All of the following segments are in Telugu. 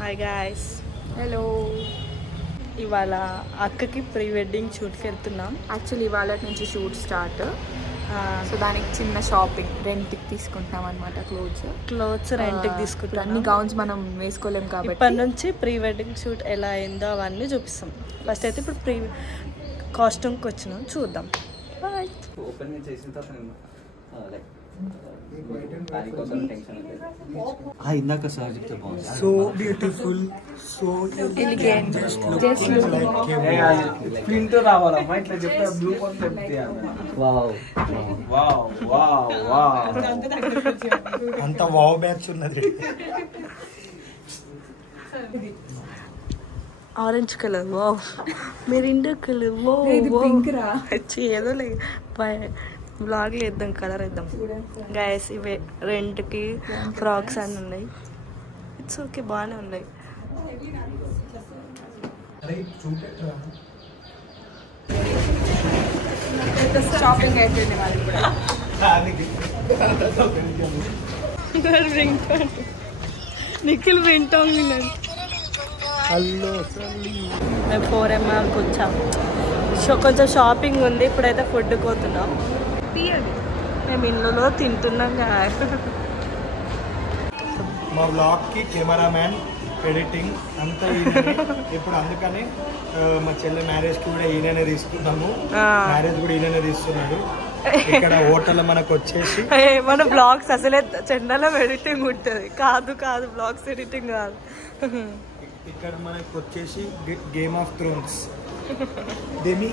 Hi guys. హలో. ఇవాళ అక్కకి ప్రీ వెడ్డింగ్ షూట్కి వెళ్తున్నాం. యాక్చువల్లీ ఇవాళ నుంచి షూట్ స్టార్ట్. సో దానికి చిన్న షాపింగ్ రెంట్కి తీసుకుంటాం అనమాట. క్లోత్స్ రెంట్కి తీసుకుంటాం. అన్ని గౌన్స్ మనం వేసుకోలేం కాబట్టి ఇప్పటి నుంచి ప్రీ వెడ్డింగ్ షూట్ ఎలా అయిందో అవన్నీ చూపిస్తాం. ఫస్ట్ అయితే ఇప్పుడు ప్రీ కాస్ట్యూమ్కి వచ్చినాం, చూద్దాం. బాయ్. ఇందాక సార్ చెప్తే బాగుంది. So beautiful, so elegant, just print రావాలమ్మా, ఇట్లా చెప్తే blue concept. Wow wow wow wow, అంత వావ్ బ్యాచ్ ఉన్నది. Orange colour, wow. Mirinda colour, ఏదో లేదు. బ్లాగ్లు వేద్దాం, కలర్ వేద్దాం. గైస్ ఇవే రెంట్కి ఫ్రాక్స్ అన్నీ ఉన్నాయి. ఇట్స్ ఓకే, బాగానే ఉన్నాయి. షాపింగ్ అయిపోయింది మరి. నిఖిల్ వింటాం. మేము 4MRకి వచ్చాం. కొంచెం షాపింగ్ ఉంది. ఇప్పుడైతే ఫుడ్కి పోతున్నాం. మేము ఇళ్ళలో తింటున్నాం. మా బ్లాగ్కి కెమెరామ్యాన్, ఎడిటింగ్ అంతా ఈయననే. ఇప్పుడు అందుకని మా చెల్లె మ్యారేజ్కి కూడా ఈయననే తీసుకున్నాము. మ్యారేజ్ కూడా ఈయననే తీస్తున్నాడు. ఇక్కడ హోటల్ మనకు వచ్చేసి మన బ్లాగ్స్ అసలే చెన్నైలో ఎడిటింగ్ ఉంటుంది. కాదు బ్లాగ్స్ ఎడిటింగ్ కాదు. ఇక్కడ మనకు వచ్చేసి గేమ్ ఆఫ్ థ్రోన్స్ డెమి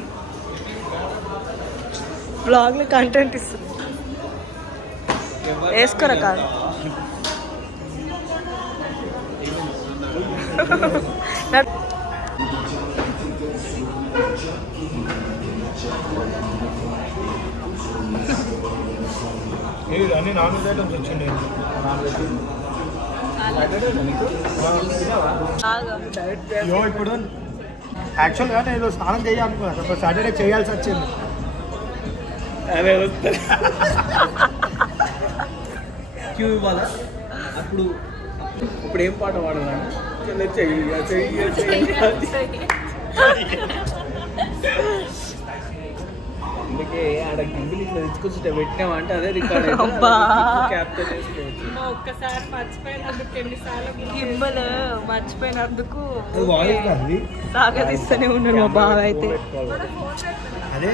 బ్లాగ్లో కంటెంట్ ఇస్తుంది. వేసుకోరా కాదు. అన్ని నాన్ వెజ్ ఐటమ్స్ వచ్చిండే. ఇప్పుడు యాక్చువల్గా నేను స్నానం చేయాలనుకున్నాను. సాటర్డే చేయాల్సి వచ్చింది. క్యూ ఇవ్వాలా? అప్పుడు ఇప్పుడు ఏం పాట పాడాలా? అందుకే ఆడ గింగిల్ ఇట్లా తెచ్చుకొచ్చి పెట్టామంటే అదే రికార్డ్ క్యాప్చర్ చేసుకోవచ్చు. ఒక్కసారి మర్చిపోయినందుకు ఎన్నిసార్లు గింబల్ మర్చిపోయినందుకు సాగదీస్తూనే ఉన్నాడు మా బావ అయితే. అదే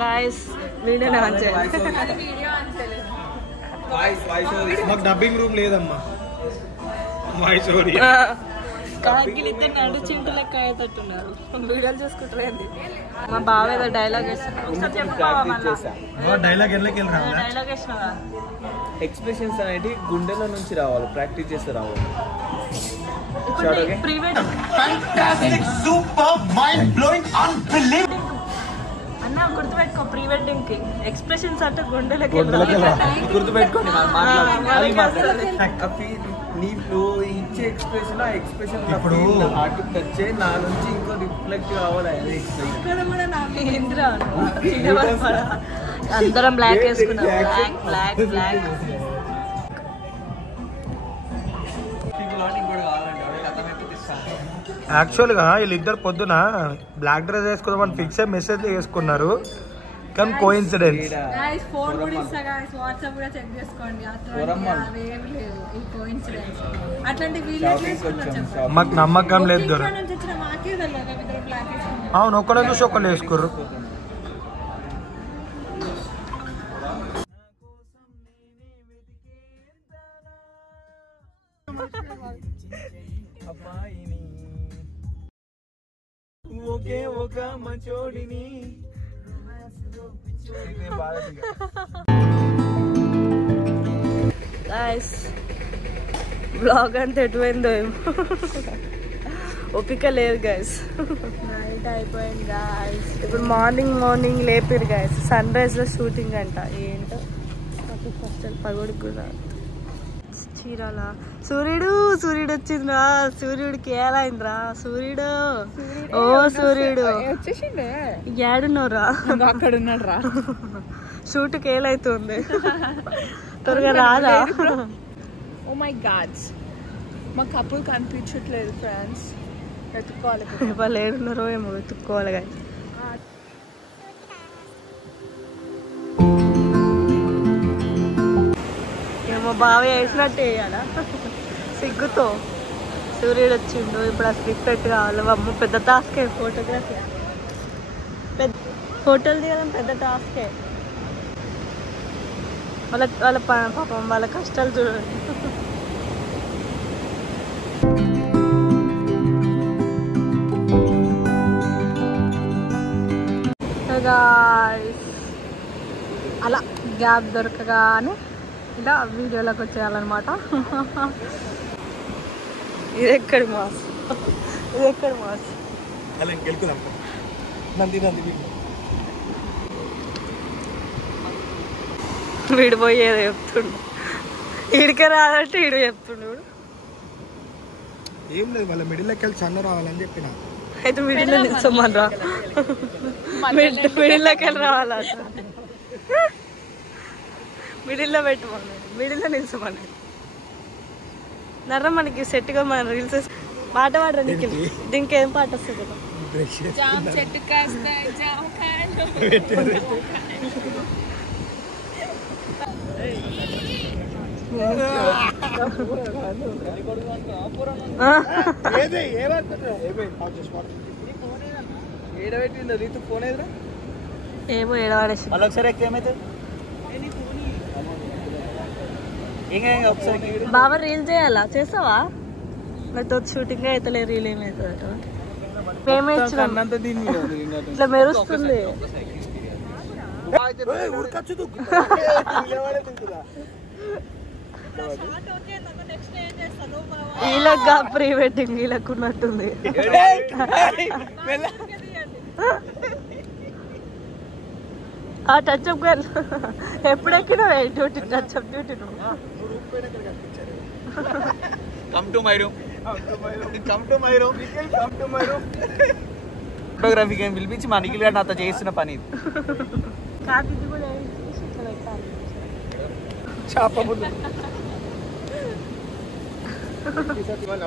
గాయస్ వీడియో మాకు డబ్బింగ్ రూమ్ లేదమ్మా. కాకిలిద్దరు నడు చింట లెక్క అయ్యేటట్టున్నారు. వీడియోలు చూసుకుంటారు. ఏంది మా బావ ఏదో డైలాగ్ వేస్తున్నా. డైలాగ్ వెళ్ళకెళ్ళి డైలాగ్ వేసినావా? ఎక్స్ప్రెషన్స్ అనేది గుండెల నుంచి రావాలి, ప్రాక్టీస్ చేస్తే రావాలి. అన్న గుర్తుపెట్టుకో, ప్రీ వెడ్డింగ్ కి ఎక్స్ప్రెషన్స్ అంటే గుండెలకి గుర్తుపెట్టుకోండి. నీకు ఇచ్చే ఎక్స్ప్రెషన్, ఆ ఎక్స్ప్రెషన్ ఇప్పుడు హార్ట్ టచ్ అయ్యి నా నుంచి ఇంకో రిఫ్లెక్ట్ కావాలి. అదే ఎక్స్ప్రెషన్. అందరం బ్లాక్ వేసుకున్నాం. బ్లాక్ యాక్చువల్గా వీళ్ళిద్దరు పొద్దున బ్లాక్ డ్రెస్ వేసుకుందామని ఫిక్స్ అయ్యి మెసేజ్ వేసుకున్నారు. కానీ కోఇన్సిడెన్స్. మాకు నమ్మకం లేదు. అవును, ఒకళ్ళని చూసి ఒకళ్ళు వేసుకోరు. ఒకే ఒక మంచోడిని. గాయ్స్ బ్లాగ్ అంతా ఎటువైందో ఏమో, ఓపిక లేదు గాయస్. నైట్ అయిపోయింది గాయస్. ఇప్పుడు మార్నింగ్ లేపారు గాయస్. సన్ రైజ్ లో షూటింగ్ అంట. ఏంటో నాకు ఫస్ట్ పగోడికి కూడా చీరాల. సూర్యుడు వచ్చిందిరా. సూర్యుడికి ఎలా అయిందిరా? సూర్యుడు వచ్చేసిండే. ఏడున్నోరా? అక్కడ ఉన్నాడు రా. షూట్కి ఏలైతుంది. త్వరగా రాదా? Oh my god. మా కపుల్ కనిపించట్లేదు ఫ్రెండ్స్, వెతుక్కోవాలి. వాళ్ళు ఏడున్నారో ఏమో వెతుక్కోవాలి కానీ. ఏమో బాగా వేసినట్టు వేయాలా సిగ్గుతో. సూర్యుడు వచ్చిండు, ఇప్పుడు అసలు రిఫ్లెక్ట్ కావాలి. అమ్మ పెద్ద టాస్కే ఫోటోగ్రఫీ. ఫోటోలు దిగడం పెద్ద టాస్కే. వాళ్ళ పాపం వాళ్ళ కష్టాలు చూడండి. అలా గ్యాప్ దొరకగానే ఇలా వీడియోలోకి వచ్చేయాలన్నమాట. ఇది ఎక్కడి మాస్, ఇది ఎక్కడి మాస్. విడిపోయేది చెప్తుండు, ఈడికే రాదంటే ఈడు చెప్తుండు. ఏం లేదు, వాళ్ళ మిడిల్లోకి వెళ్ళి సన్న రావాలని చెప్పిన. అయితే మిడిల్లో నిల్చోమనరా, మిడిల్లోకి వెళ్ళి రావాలంట. మిడిల్లో పెట్టమని, మిడిల్లో నిల్చోమని. నర్ర మనకి సెట్గా మన రీల్స్ పాట పాడరా. దీనికి ఏం పాట వస్తుంది కదా? ఏమో ఏడవాడేసి బాబా రీల్ చేయాలా? చేస్తావా? నాతో షూటింగ్ అయితే రీల్ ఏమవుతుందట. మేమే ఇట్లా మెరుస్తుంది. వీళ్ళకి ప్రీ వెడ్డింగ్ వీళ్ళకు ఉన్నట్టుంది. ఆ టచ్ అప్ గర్ల్ ఎప్పుడెక్కినా డ్యూటీ, టచ్ అప్ డ్యూటీ. ఫోటోగ్రఫీకి ఏం పిలిపించి మా నిఖిల్ గారు నాతో చేస్తున్న పని. కాదు ఇది కూడా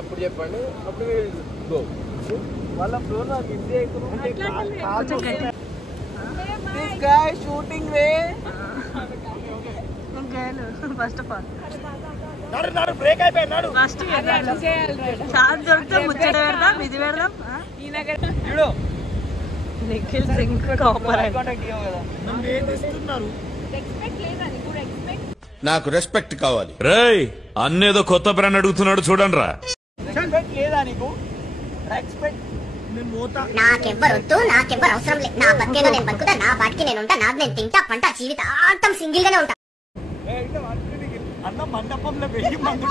అప్పుడు చెప్పండి, అప్పుడు వాళ్ళ ఫ్లోర్ నాకు ఇదే shooting first of all first chance దొరికితే ముచ్చట పెడదాం, ఇది పెడదాం. నిఖిల్ సింగ్ నాకు రెస్పెక్ట్ కావాలి. రేయ్ అన్నేదో కొత్త బ్రాండ్ అడుగుతున్నాడు చూడండి రా. లేదా నీకు రెస్పెక్ట్? నాకెవ్వరొద్దు, నాకెవ్వరు అవసరం లేదు. నా బతికేదో నేను బతుకుతా, నా పాటికి నేను ఉంటా, నాది నేను తింటా, పంట జీవితాంతం సింగిల్ గానే ఉంటా. అన్న మండపంలో వెయ్యి మంది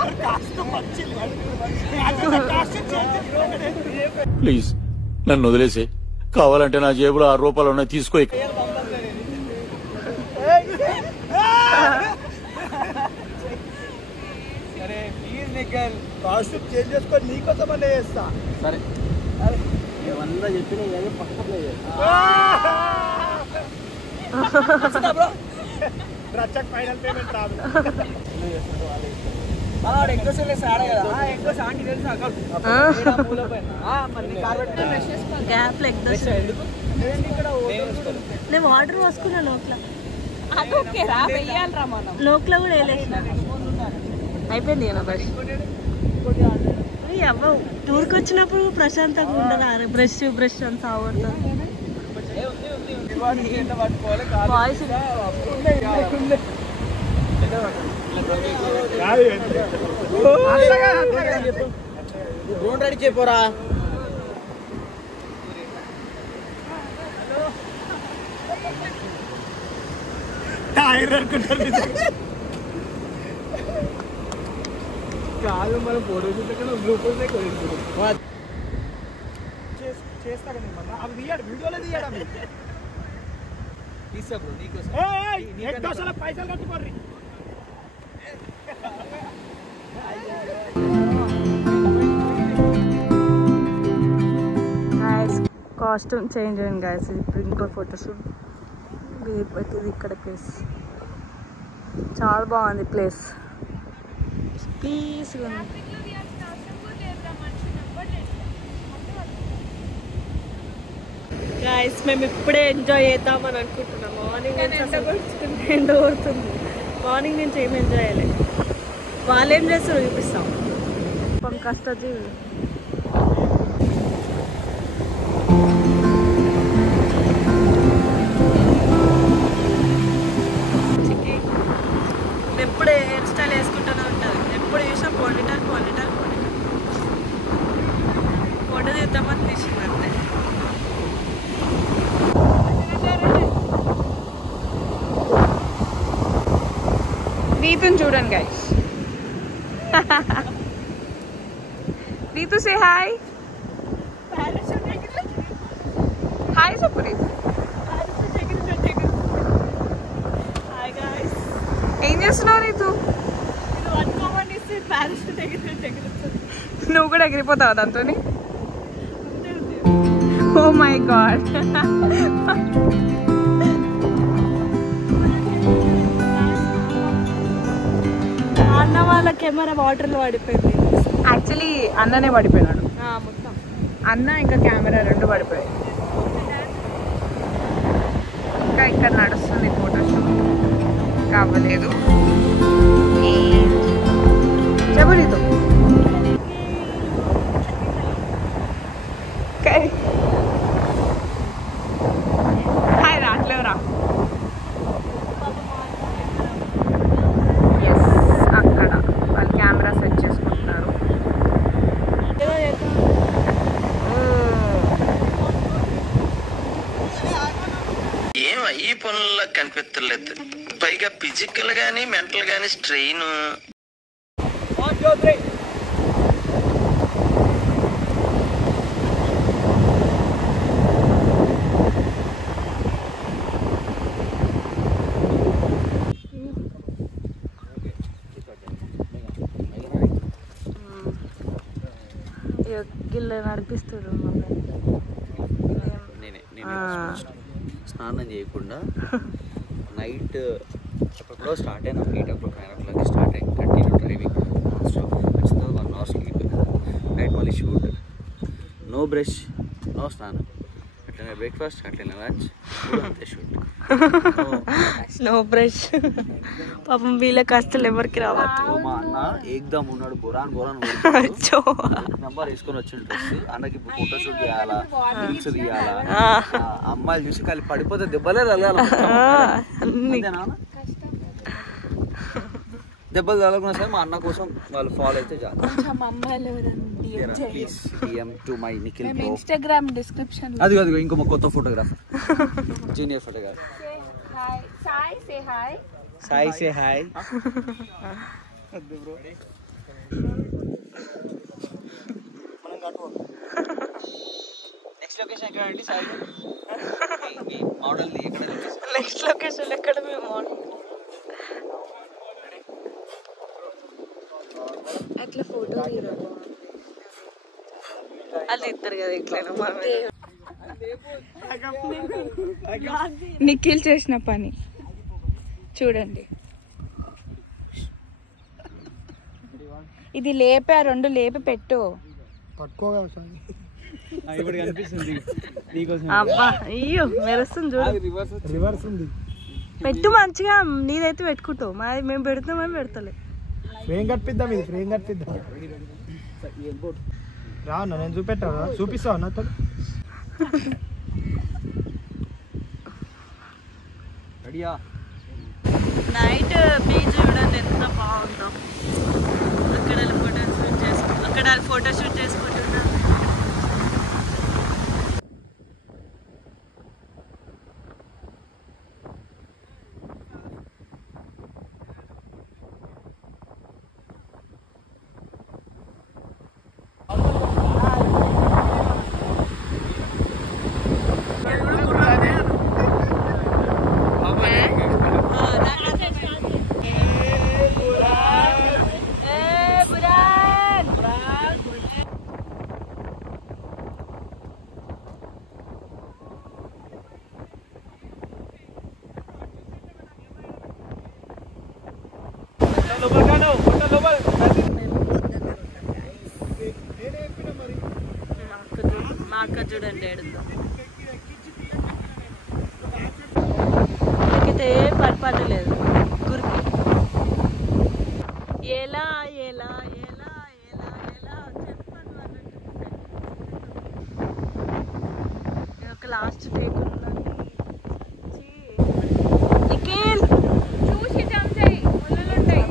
ప్లీజ్ నన్ను వదిలేసి, కావాలంటే నా జేబులో 6 రూపాయలు ఉన్నాయి, తీసుకో. సరే ప్లీజ్ నిఖిల్, కాస్ట్యూమ్ చేంజ్ చేసుకొని నీకోసం అనే చేస్తా. సరే ఏమన్నా చెప్పిన ఏదో పక్కన ఫైనల్ పేమెంట్ రాదు. నేను వాటర్ పోసుకున్నా నోట్ల, నోట్ల కూడా వేయలేసిన. అయిపోయింది కదా బ్రష్. అవ్వ టూర్కి వచ్చినప్పుడు ప్రశాంతంగా ఉండదు. బ్రష్ అంతా ఆవడుతుంది. వాయిస్ డ్రోన్ రెడీ చేయపోరా. టైర్ అనుకుంటారు కాదు, మనం ఫోటో చూస్తే గ్లూకోజ్ చేస్తా కదా. అవి తీయాడు, వీడియోలో తీయాడు. అవి తీసా బ్రో నీకోసం పైసలు కట్టుకోర్రి. కాస్ట్యూమ్ చేంజ్ అయ్యింది గాయస్. ఇప్పుడు ఇంకో ఫోటోషూట్. ఇది ఇక్కడ ప్లేస్ చాలా బాగుంది. ప్లేస్ పీస్గా ఉంది. గైస్ మేము ఇప్పుడే ఎంజాయ్ చేద్దామని అనుకుంటున్నాం. మార్నింగ్ ఎండ కొడుతుంది. మార్నింగ్ నుంచి ఏం ఎంజాయ్ చేయలేదు. వాళ్ళు ఏం చేస్తారో చూపిస్తాం. కష్టజీవి ఎప్పుడు హెయిర్ స్టైల్ వేసుకుంటూనే ఉంటుంది. ఎప్పుడు చూసినా పొడిటర్ ఫోటో తీద్దామని తీసింది అంతే. నీతుని చూడండి guys. Neetu say hi. Hi సపురి. ఏం చేస్తున్నావు నీతు? నువ్వు కూడా ఎగిరిపోతావు దాంతో? Oh my god. అన్న వాళ్ళ కెమెరా వాటర్లో పడిపోయింది. యాక్చువల్లీ అన్ననే పడిపోయినాడు మొత్తం. అన్న ఇంకా కెమెరా రెండు పడిపోయాయి. ఇంకా ఇక్కడ నడుస్తుంది ఫోటోషూట్. కావలేదు చెప్పలేదు. హాయ్ రాట్లేవురా. ఎస్ అక్కడ వాళ్ళు కెమెరా సెట్ చేసుకుంటున్నారు. ఏం ఈ పనుల్లో కనిపించలేదు. పైగా ఫిజికల్ గానీ మెంటల్ గానీ స్ట్రెయిన్. గిల్ల నడిపిస్తారు. స్నానం చేయకుండా నైట్ ఎప్పుడో స్టార్ట్ అయినా 8 o'clock 9 o'clock స్టార్ట్ అయ్యి కంటిన్యూ డ్రైవింగ్ నాన్ స్టాప్. ఖచ్చితంగా 1 hour స్లీప్. నైట్ మళ్ళీ షూట్. నో బ్రష్, నో స్నానం. అట్లనే బ్రేక్ఫాస్ట్, అట్లనే లంచ్, అంతే షూట్. No brush. పాపం వీళ్ళ కష్టాలు ఎవరికి రావద్దు. మా అన్న ఏకదమ్ ఉన్నాడు. బొరాన్ నెంబర్ వేసుకొని వచ్చిన డ్రెస్. అన్నకి ఇప్పుడు ఫోటో షూట్ చేయాలా, రీల్స్ తీయాలా. అమ్మాయిలు చూసి కలిపి పడిపోతే దెబ్బలే తగలాలి. దెబ్బలు తగలకున్నా సరే మా అన్న కోసం వాళ్ళు ఫాలో అయితే చాలు. Instagram description. అదిగో ఇంకో మా కొత్త photographer, junior photographer. Sai say hi. Next location ఎక్కడ అండి సాయి? మోడల్ ఎక్కడ? నెక్స్ట్ లొకేషన్ ఎక్కడ? మేము మోడల్ అట్లా ఫోటో అది ఇస్తారు కదా ఇట్లా. నిఖిల్ చేసిన పని చూడండి. ఇది లేపే, రెండు లేపి పెట్టు. అబ్బా అయ్యో మెరుస్తుంది చూడు. రివర్స్ ఉంది. పెట్టు మంచిగా. నీదైతే పెట్టుకుంటావు, మాది మేము పెడతామని పెడతలే. ఫ్రేమ్ కట్టిద్దాం. ఇది ఫ్రేమ్ కట్టిద్దాం. రా నేను చూపెట్టావా? చూపిస్తావా నాతో? నైట్ బీచ్ చూడండి ఎంత బాగుందో. అక్కడ ఫోటో షూట్ చేసుకుంటున్నాం. మా అక్క చూడండి ఏడుందో. చూస్తుంటే పట్టలేదు గురికి. ఎలా ఎలా ఎలా ఎలా ఎలా చెప్పను అన్నట్టు. ఒక లాస్ట్ టేక్ ఉన్నది. నిఖిల్ చూసి జంప్ చేయి, ముళ్ళులు ఉంటాయి.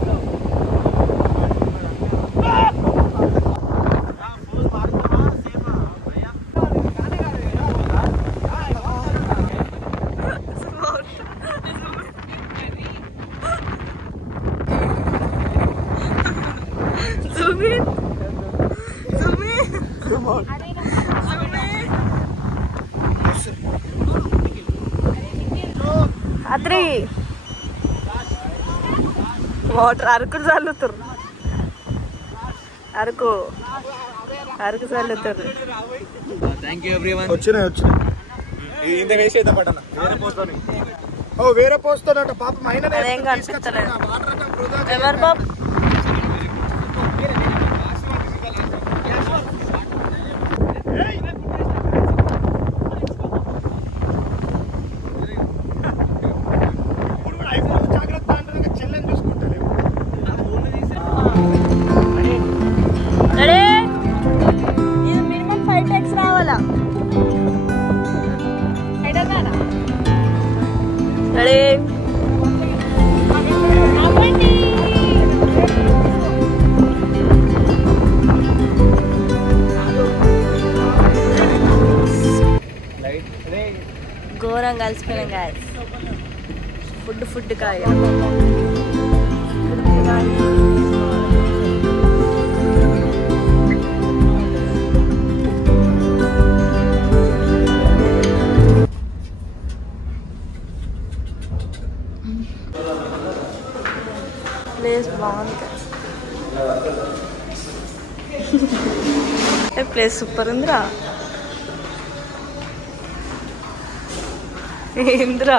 అత్రి వాటర్ అరకు చల్లుతారు, అరకు అరకు చల్లుతారు. వచ్చినాయి ఇంత వేసేద్దాం పట్టణ వేరే పోస్తాడట పాపం. అదేం కనిపిస్తలేదు. ఎవరు బాబు? ఇది మినిమం 5 టెక్స్ రావాలా? ఘోరం కలిసిపోయినాం గాయస్. ఫుడ్ కాయ ప్లేస్ బాగుంది. ప్లేస్ సూపర్ ఉందిరా. ఏంద్రా